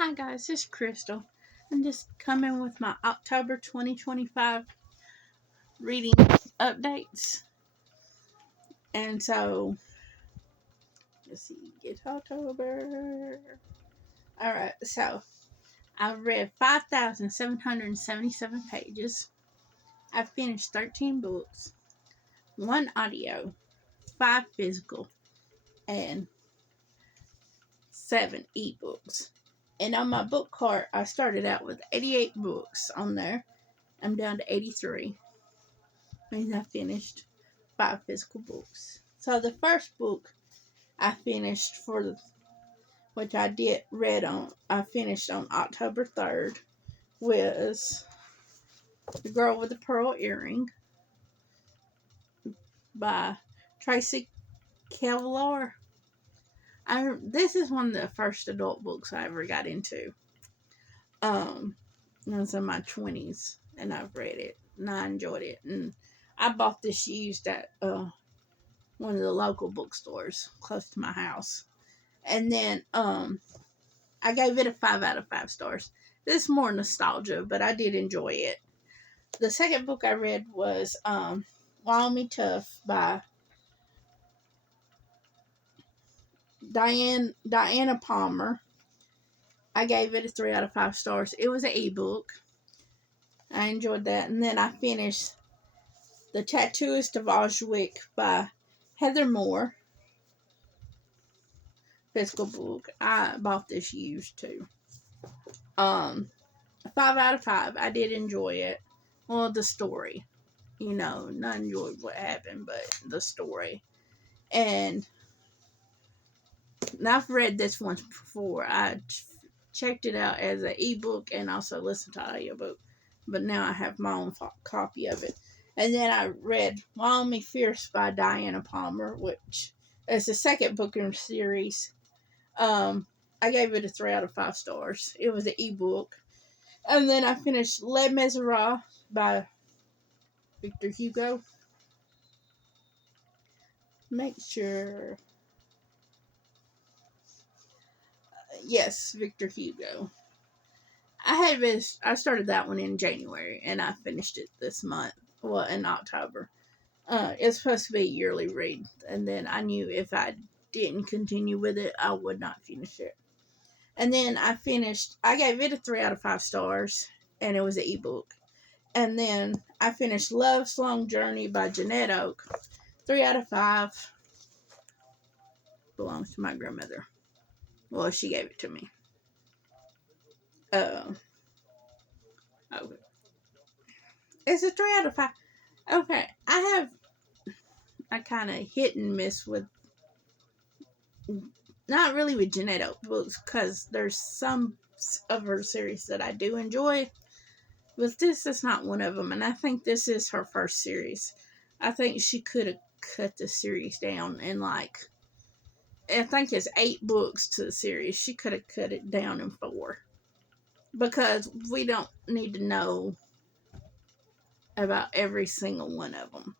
Hi guys, this is Crystal. I'm just coming with my October 2025 reading updates. And so, let's see, it's October. Alright, so I've read 5,777 pages. I've finished 13 books, 1 audio, 5 physical, and 7 ebooks. And on my book cart, I started out with 88 books on there. I'm down to 83. Means I finished 5 physical books. So the first book I finished which I finished on October 3rd, was The Girl with the Pearl Earring by Tracy Kevlar. This is one of the first adult books I ever got into. I was in my 20s and I've read it and I enjoyed it. And I bought this used at one of the local bookstores close to my house. And then I gave it a 5 out of 5 stars. This is more nostalgia, but I did enjoy it. The second book I read was Wild Me Tough by Diana Palmer. I gave it a 3 out of 5 stars. It was an ebook. I enjoyed that. And then I finished The Tattooist of Oswick by Heather Moore. Physical book. I bought this used too. 5 out of 5. I did enjoy it. Well, the story. Not enjoyed what happened, but the story. And I've read this once before. I checked it out as an ebook and also listened to audiobook. But now I have my own copy of it. And then I read Wild Me Fierce by Diana Palmer, which is the second book in the series. I gave it a 3 out of 5 stars. It was an ebook. And then I finished Les Miserables by Victor Hugo. Make sure. Yes, Victor Hugo. I started that one in January and I finished it this month. Well, in October. It's supposed to be a yearly read, and then I knew if I didn't continue with it, I would not finish it. And then I gave it a 3 out of 5 stars, and it was an ebook. And then I finished Love's Long Journey by Jeanette Oak. 3 out of 5. Belongs to my grandmother. Well, she gave it to me. Okay. It's a 3 out of 5. Okay. I kind of hit and miss with, not really with Jeanette Oak books, because there's some of her series that I do enjoy. But this is not one of them, and I think this is her first series. I think she could have cut the series down and I think it's 8 books to the series. She could have cut it down in 4. Because we don't need to know about every single one of them.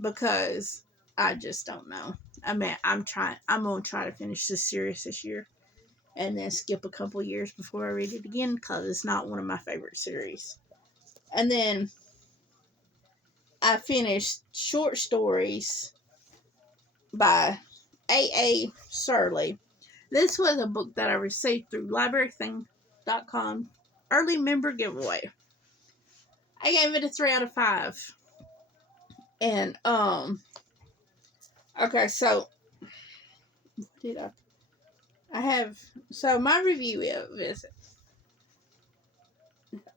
Because I just don't know. I mean, I'm going to try to finish this series this year. And then skip a couple years before I read it again. Because it's not one of my favorite series. And then I finished Short Stories by A.A. Shirley. This was a book that I received through LibraryThing.com early member giveaway. I gave it a 3 out of 5. And, okay, so, so my review is,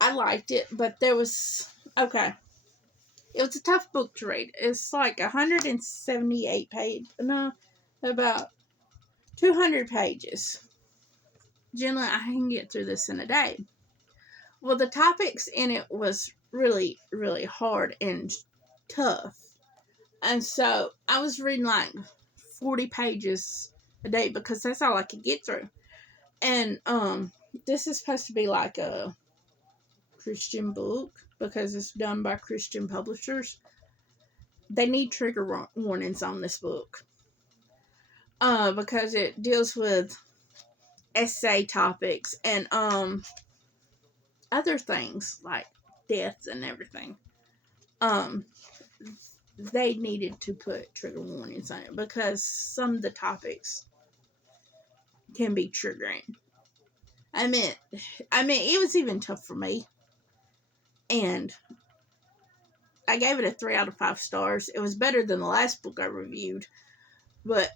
I liked it, but it was a tough book to read. It's like 178 pages, about 200 pages. Generally, I can get through this in a day. Well, the topics in it was really, really hard and tough. And so I was reading 40 pages a day because that's all I could get through. And this is supposed to be like a Christian book because it's done by Christian publishers. They need trigger warnings on this book because it deals with essay topics and other things like deaths and everything. Um, they needed to put trigger warnings on it because some of the topics can be triggering. I mean, it was even tough for me, and I gave it a 3 out of 5 stars. It was better than the last book I reviewed, but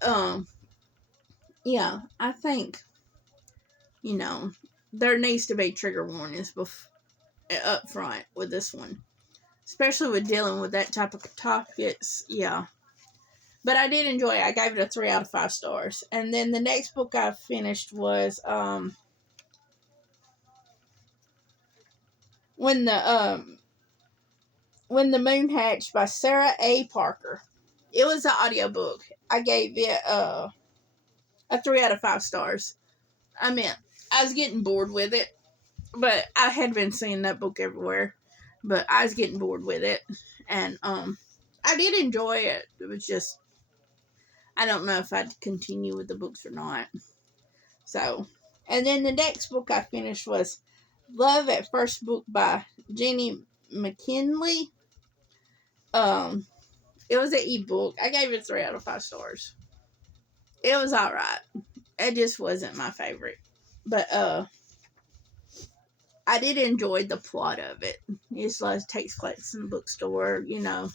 yeah, I think there needs to be trigger warnings up front with this one, especially with dealing with that type of topics. Yeah, but I did enjoy it. I gave it a 3 out of 5 stars, and then the next book I finished was when the Moon Hatched by Sarah A. Parker. It was an audiobook. I gave it a 3 out of 5 stars. I mean, I was getting bored with it, but I had been seeing that book everywhere. But I was getting bored with it, and I did enjoy it. It was just I don't know if I'd continue with the books or not. So, and then the next book I finished was Love at First Book by Jenny McKinley. It was an ebook. I gave it 3 out of 5 stars. It was alright. It just wasn't my favorite. But I did enjoy the plot of it. It like takes place in a bookstore, But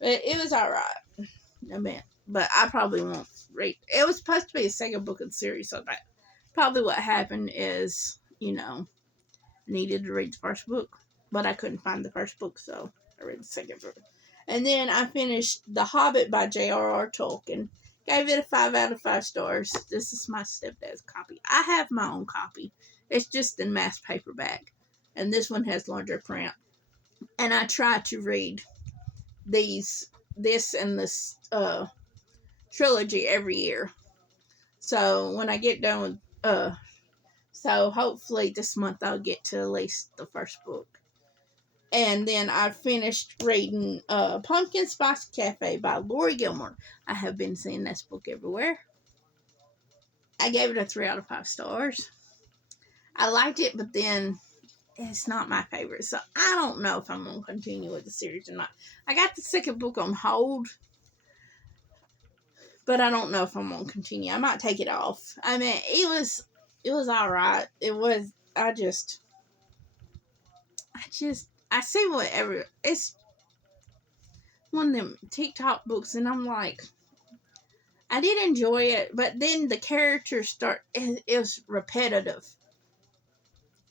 it was alright. I mean, but I probably won't read. It was supposed to be a second book of the series, so that probably what happened is, needed to read the first book, but I couldn't find the first book, so I read the second book. And then I finished The Hobbit by J.R.R. Tolkien. Gave it a 5 out of 5 stars. This is my stepdad's copy. I have my own copy. It's just in mass paperback. And this one has larger print. And I try to read this and this trilogy every year. So when I get done with so hopefully this month I'll get to at least the first book. And then I finished reading Pumpkin Spice Cafe by Lori Gilmore. I have been seeing this book everywhere. I gave it a 3 out of 5 stars. I liked it, but then it's not my favorite. So I don't know if I'm going to continue with the series or not. I got the second book on hold, but I don't know if I'm going to continue. I might take it off. I mean, it was alright. I see it's one of them TikTok books, and I'm like, I did enjoy it, but then the characters it was repetitive.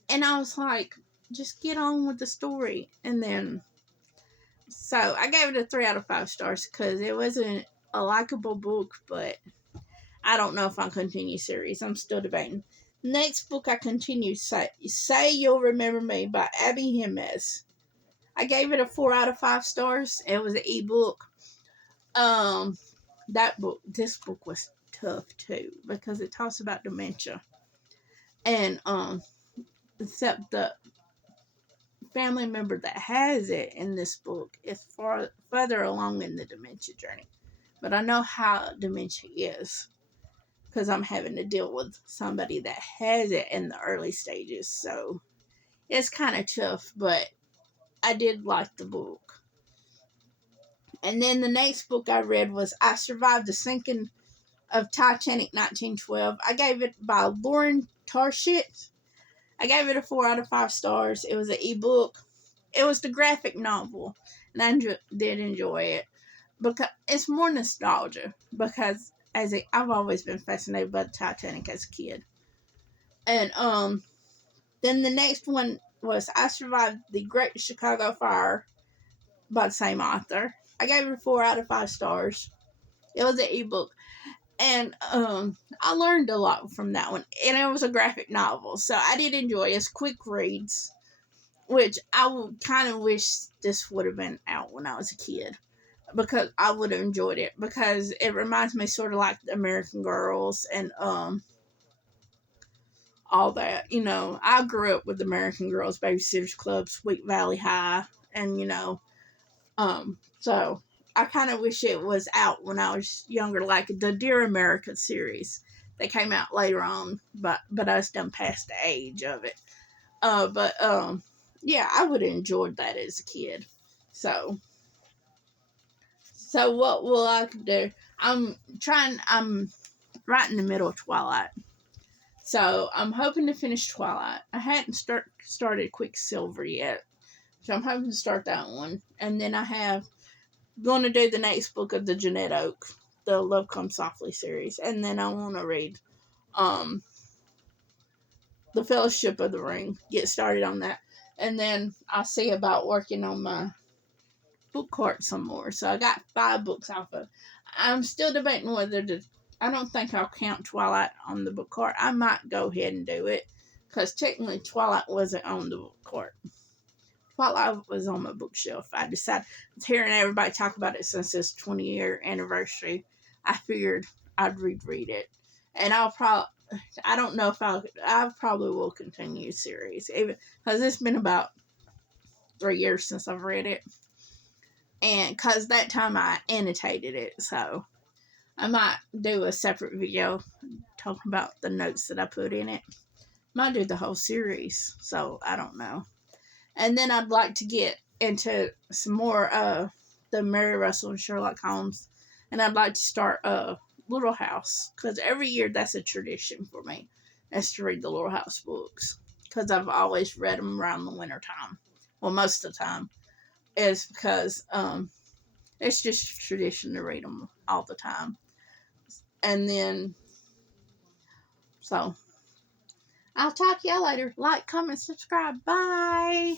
And I was like, just get on with the story. And then, so I gave it a 3 out of 5 stars because it wasn't a likable book, but I don't know if I'll continue series. I'm still debating. Next book I continued, Say You'll Remember Me by Abby Jimenez. I gave it a 4 out of 5 stars. It was an ebook. This book was tough too because it talks about dementia, and except the family member that has it in this book is further along in the dementia journey. But I know how dementia is because I'm having to deal with somebody that has it in the early stages, so it's kind of tough, but I did like the book. And then the next book I read was I Survived the Sinking of Titanic 1912. I gave it by Lauren Tarshett. I gave it a 4 out of 5 stars. It was an ebook. It was the graphic novel, and I did enjoy it because it's more nostalgia. Because I've always been fascinated by the Titanic as a kid, and then the next one was I Survived the Great Chicago Fire by the same author. I gave it a 4 out of 5 stars. It was an ebook. And I learned a lot from that one. And it was a graphic novel. So I did enjoy it. It's quick reads. Which I would kind of wish this would have been out when I was a kid. Because I would have enjoyed it. Because it reminds me sort of like the American Girls. And all that. I grew up with American Girls, Babysitters Club, Sweet Valley High. And, so I kind of wish it was out when I was younger, like the Dear America series. They came out later on, but I was done past the age of it. Yeah, I would have enjoyed that as a kid. So what will I do? I'm right in the middle of Twilight. So I'm hoping to finish Twilight. I hadn't started Quicksilver yet. So I'm hoping to start that one. And then I have going to do the next book of the Jeanette Oak, the Love Comes Softly series. And then I want to read the Fellowship of the Ring. Get started on that. And then I'll see about working on my book cart some more. So I got 5 books off of. I'm still debating whether to. I don't think I'll count Twilight on the book cart. I might go ahead and do it because technically Twilight wasn't on the book cart. Twilight was on my bookshelf. I decided, hearing everybody talk about it since its 20-year anniversary, I figured I'd reread it, and I don't know if I probably will continue the series, even because it's been about 3 years since I've read it. And because that time I annotated it, so I might do a separate video talking about the notes that I put in it. Might do the whole series, so I don't know. And then I'd like to get into some more the Mary Russell and Sherlock Holmes, and I'd like to start Little House, because every year that's a tradition for me, is to read the Little House books, because I've always read them around the winter time. Well, most of the time is because it's just tradition to read them all the time. And then, so I'll talk to y'all later. Like, comment, subscribe. Bye.